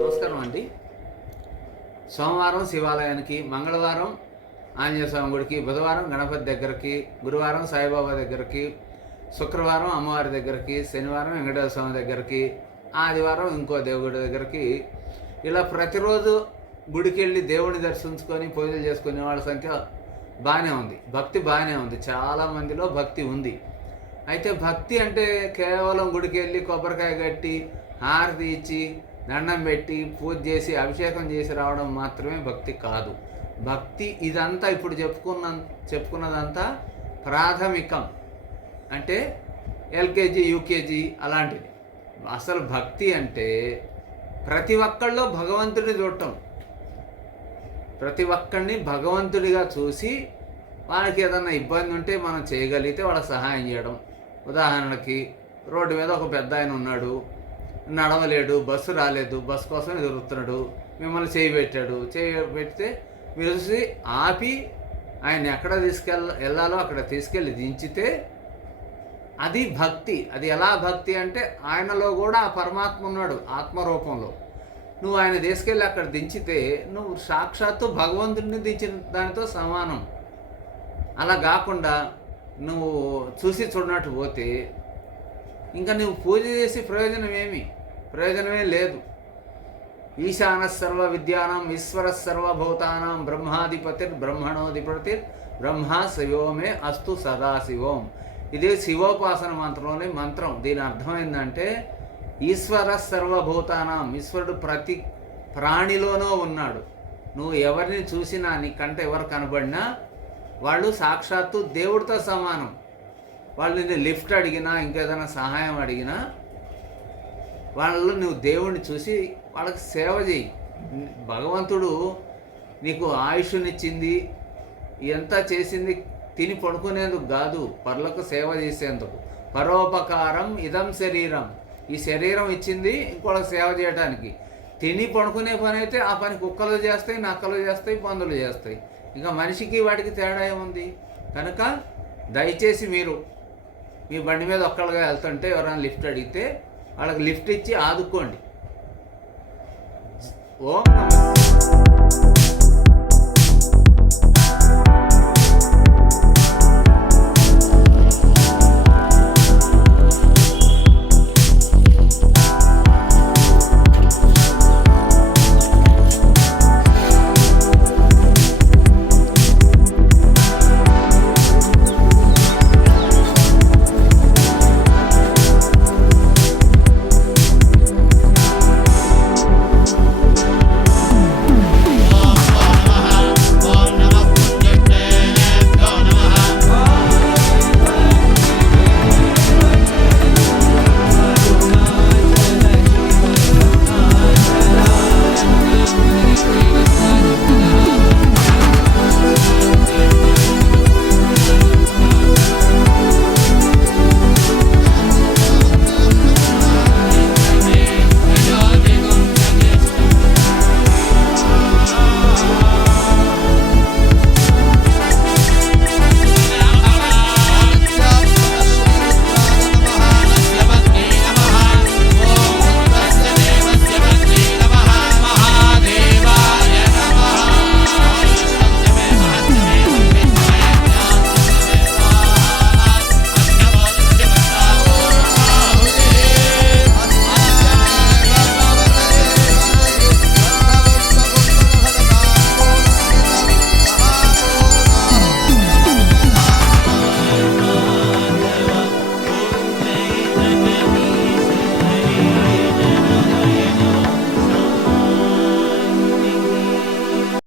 నమస్కారం అండి. సోమవారం శివాలయానికి, మంగళవారం ఆంజనేయ స్వామి గుడికి, బుధవారం గణపతి దగ్గరికి, గురువారం సాయిబాబా దగ్గరికి, శుక్రవారం అమ్మవారి దగ్గరికి, శనివారం వెంకటేశ్వర స్వామి దగ్గరికి, ఆదివారం ఇంకో దేవుడి దగ్గరికి, ఇలా ప్రతిరోజు గుడికి వెళ్ళి దేవుడిని దర్శించుకొని పూజలు చేసుకునే వాళ్ళ సంఖ్య బాగానే ఉంది. భక్తి బాగానే ఉంది, చాలామందిలో భక్తి ఉంది. అయితే భక్తి అంటే కేవలం గుడికి వెళ్ళి కొబ్బరికాయ కట్టి హారతి ఇచ్చి దండం పెట్టి పూజ చేసి అభిషేకం చేసి రావడం మాత్రమే భక్తి కాదు. భక్తి ఇదంతా ఇప్పుడు చెప్పుకున్నదంతా ప్రాథమికం, అంటే ఎల్కేజీ యూకేజీ అలాంటిది. అసలు భక్తి అంటే ప్రతి ఒక్కళ్ళలో భగవంతుడిని చూడటం, ప్రతి ఒక్కడిని భగవంతుడిగా చూసి వాళ్ళకి ఏదన్నా ఇబ్బంది ఉంటే మనం చేయగలిగితే వాళ్ళకి సహాయం చేయడం. ఉదాహరణకి రోడ్డు మీద ఒక పెద్ద ఆయన ఉన్నాడు, నడవలేడు, బస్సు రాలేదు, బస్సు కోసం ఎదురుతున్నాడు, మిమ్మల్ని పెడితే మీరు చూసి ఆపి ఆయన ఎక్కడ వెళ్ళాలో అక్కడ తీసుకెళ్ళి దించితే అది భక్తి. అది ఎలా భక్తి అంటే ఆయనలో కూడా ఆ పరమాత్మ ఉన్నాడు ఆత్మరూపంలో. నువ్వు ఆయన తీసుకెళ్ళి అక్కడ దించితే నువ్వు సాక్షాత్తు భగవంతుడిని దించిన దానితో సమానం. అలా కాకుండా నువ్వు చూసి చూడనట్టు పోతే ఇంకా నువ్వు పూజ చేసి ప్రయోజనమే లేదు. ఈశాన సర్వ విద్యానాం ఈశ్వర సర్వభూతానాం బ్రహ్మాధిపతిర్ బ్రహ్మణోధిపతిర్ బ్రహ్మ శివోమే అస్తు సదాశివోం. ఇదే శివోపాసన మంత్రంలోని మంత్రం. దీని అర్థం ఏంటంటే ఈశ్వర సర్వభూతానాం, ఈశ్వరుడు ప్రతి ప్రాణిలోనూ ఉన్నాడు. నువ్వు ఎవరిని చూసినా, నీకంటే ఎవరు కనబడినా వాళ్ళు సాక్షాత్తు దేవుడితో సమానం. వాళ్ళు నిన్ను లిఫ్ట్ అడిగినా, ఇంకేదైనా సహాయం అడిగినా వాళ్ళు నువ్వు దేవుడిని చూసి వాళ్ళకి సేవ చేయి. భగవంతుడు నీకు ఆయుష్నిచ్చింది, ఎంత చేసింది తిని పడుకునేందుకు కాదు, పరులకు సేవ చేసేందుకు. పరోపకారం ఇదం శరీరం, ఈ శరీరం ఇచ్చింది ఇంకోళ్ళకి సేవ చేయడానికి. తిని పడుకునే పని అయితే ఆ పని కుక్కలు చేస్తాయి, నక్కలు చేస్తాయి, పందులు చేస్తాయి. ఇంకా మనిషికి వాటికి తేడా ఏముంది? కనుక దయచేసి మీరు మీ బండి మీద ఒక్కళ్ళగా వెళ్తుంటే ఎవరైనా లిఫ్ట్ అడిగితే వాళ్ళకి లిఫ్ట్ ఇచ్చి ఆదుకోండి. ఓం నమః.